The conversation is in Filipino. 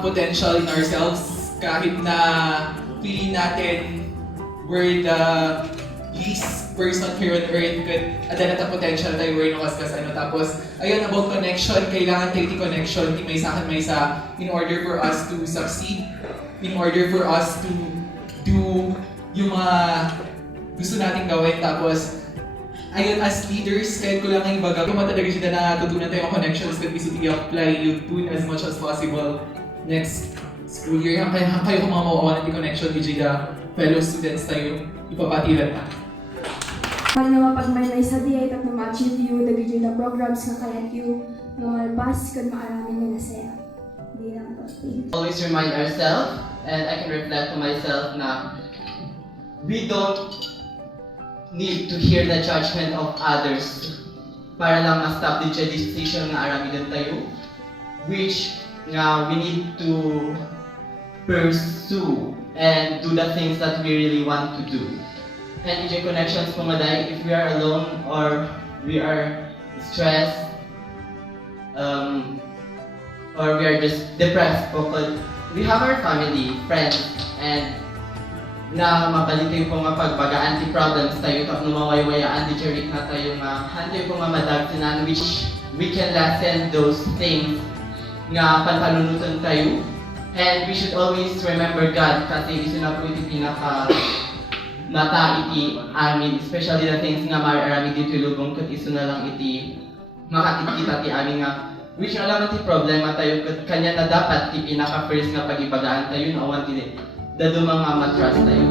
have potential in ourselves kahit na feeling natin we're the least person here on earth, but adan na potential tayo we're no kaskas ano. Tapos, ayun, about connection, kailangan tayo connection, di may sa akin may isa, in order for us to succeed, in order for us to do yung mga gusto nating gawin. Tapos, ayun, as leaders, kahit ko lang ang ibaga, kung matalaga siya na natutunan tayo ang connections that we should apply you to as much as possible next school year. Kayo kung mga mawawalan ng connection, Ijida, fellow students tayo, ipapatilan na. Para na mapagmay na isa di ay na ma-achieve you, nagiging na programs na kayat you, na malabas kung maaramin na nasaya. Hindi lang to. Always remind ourselves, and I can reflect to myself na we don't need to hear the judgment of others para lang ma-stop the decision na aramidan tayo, which nga we need to pursue and do the things that we really want to do. And EJ connections po maday, if we are alone or we are stressed, or we are just depressed po, we have our family, friends, and na mabalitin po nga pagbaga anti-problems tayo tapos numawaywayaan di jerik na tayo nga hantoy po nga madagsinan which we can lessen those things nga panpanunutan tayo. And we should always remember God kasi iso na po iti pinaka mata iti amin, especially the things nga marami dito ilubong kat iso na lang iti makakikita ti amin nga which alam iti problema tayo kat kanya na dapat ti pinaka first nga pagibagaan tayo na awan ti dadumang nga matras tayo.